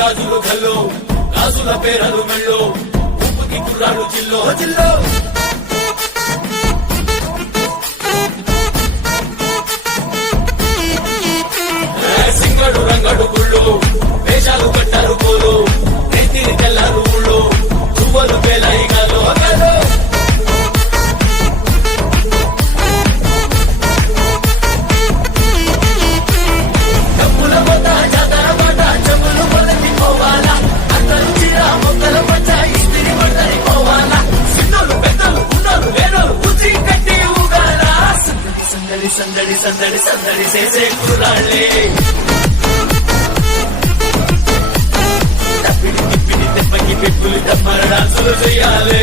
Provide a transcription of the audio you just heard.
గాజులు గల్లో గాజుల పేరలు మెళ్ళో ఉప్పుకి కుర్రాడు జిల్లో జిల్లో సింగడు రంగడు గుళ్ళు వేషాలు కట్టారు పోలు నెత్తిని తెల్లారు ఊళ్ళు తువ్వలు పేలాయి గాలో గాలో డబ్బుల పోత జాతర పాట చెవులు మొదటి పోవాలా అందరూ చీర మొక్కల పంచ ఇస్తిరి పడ్డని పోవాలా సిన్నోలు పెద్దలు ఉన్నోలు లేనోలు ఉచి కట్టి ఊగాలా సందడి సందడి సందడి సందడి చేసే కుర్రాళ్ళే పెప్పులు తప్పర డాన్సులు చేయాలి